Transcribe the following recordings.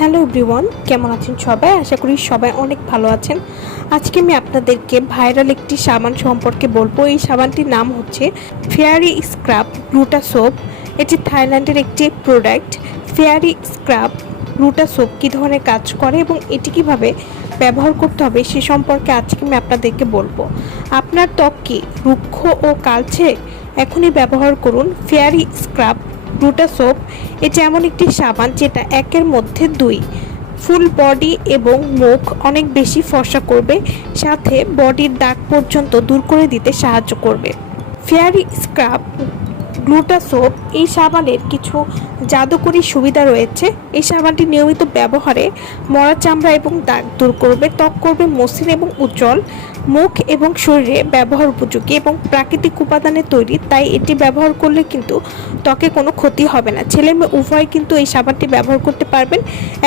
Hello everyone, কেমন আছেন সবাই? আশা করি সবাই অনেক ভালো আছেন। আজকে আমি আপনাদেরকে ভাইরাল একটি সাবান সম্পর্কে বলব। এই সাবানটির নাম হচ্ছে ফেয়ারি স্ক্রাব গ্লুটা সোপ। এটি থাইল্যান্ডের একটি product. Fairy scrub gluta soap কী ধরনের কাজ করে এবং এটি কীভাবে ব্যবহার করতে হবে সে সম্পর্কে আজকে আমি আপনাদেরকে বলব। আপনার ত্বক কি রুক্ষ ও কালছে এখনই ব্যবহার করুন ফেয়ারি স্ক্রাব গ্লুটা সোপ এটি এমন একটি সাবান যেটা একের মধ্যে দুই। ফুল বডি এবং মুখ অনেক বেশি ফর্সা করবে, সাথে বডির দাগ পর্যন্ত দূর করে দিতে সাহায্য করবে। ফেয়ারি স্ক্রাব গ্লুটা সোপ এই সাবানের কিছু জাদুকরী সুবিধা রয়েছে। এই সাবানটি নিয়মিত ব্যবহারে মরা চামড়া এবং দাগ দূর করবে, ত্বক করবে, মসৃণ এবং উজ্জ্বল মুখ এবং শরীরে ব্যবহার উপযোগী এবং প্রাকৃতিক উপাদানে তৈরি, তাই এটি ব্যবহার করলে কিন্তু ত্বকে কোনো ক্ষতি হবে না। ছেলে মেয়ে উভয় কিন্তু এই সাবানটি ব্যবহার করতে পারবেন,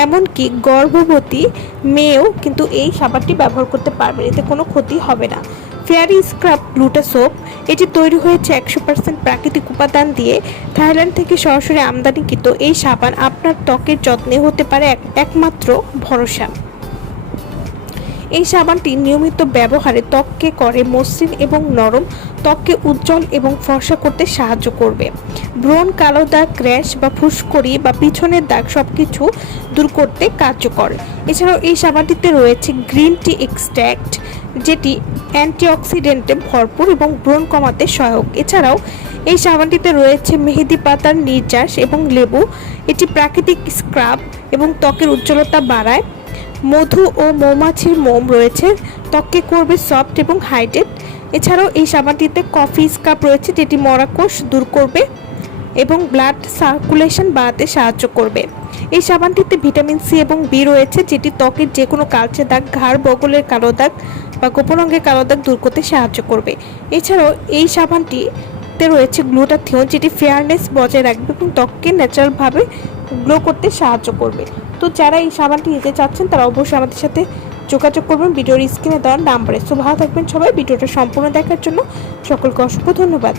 এমনকি গর্ভবতী মেয়েও কিন্তু এই সাবানটি ব্যবহার করতে পারবেন, এতে কোনো ক্ষতি হবে না। ফেয়ারি স্ক্রাব গ্লুটা সোপ এটি তৈরি হয়েছে একশো পার্সেন্ট প্রাকৃতিক উপাদান দিয়ে। থাইল্যান্ড থেকে সরাসরি আমদানিকৃত এই সাবান আপনার ত্বকের যত্নে হতে পারে এক- একমাত্র ভরসা। এই সাবানটি নিয়মিত ব্যবহারে ত্বককে করে মসৃণ এবং নরম, ত্বককে উজ্জ্বল এবং ফর্সা করতে সাহায্য করবে। ব্রণ, কালো দাগ, র্যাশ বা ফুসকড়ি বা পিছনের দাগ সব কিছু দূর করতে কার্যকর। এছাড়াও এই সাবানটিতে রয়েছে গ্রিন টি এক্সট্র্যাক্ট, যেটি অ্যান্টিঅক্সিডেন্টে ভরপুর এবং ব্রণ কমাতে সহায়ক। এছাড়াও এই সাবানটিতে রয়েছে মেহেদি পাতার নির্যাস এবং লেবু। এটি প্রাকৃতিক স্ক্রাব এবং ত্বকের উজ্জ্বলতা বাড়ায়। মধু ও মৌমাছির মোম রয়েছে। ত্বককে করবে সফট এবং হাইড্রেট এছাড়াও এই সাবানটিতে কফি স্কাপ রয়েছে যেটি মরাকোষ দূর করবে এবং ব্লাড সার্কুলেশন বাড়াতে সাহায্য করবে। এই সাবানটিতে ভিটামিন সি এবং বি রয়েছে যেটি ত্বকের যে কোনো কালচে দাগ, ঘাড়, বগলের কালো দাগ বা গোপন অঙ্গের কালো দাগ দূর করতে সাহায্য করবে। এছাড়াও এই সাবানটিতে রয়েছে গ্লুটাথিওন যেটি ফেয়ারনেস বজায় রাখবে এবং ত্বককে ন্যাচারালভাবে গ্লো করতে সাহায্য করবে। তো যারা এই সাবানটি নিতে চাচ্ছেন, তারা অবশ্যই আমাদের সাথে যোগাযোগ করবেন। ভিডিওর স্ক্রিনে দেওয়ার নাম্বারে। সো ভালো থাকবেন সবাই। ভিডিওটা সম্পূর্ণ দেখার জন্য সকলকে অসংখ্য ধন্যবাদ।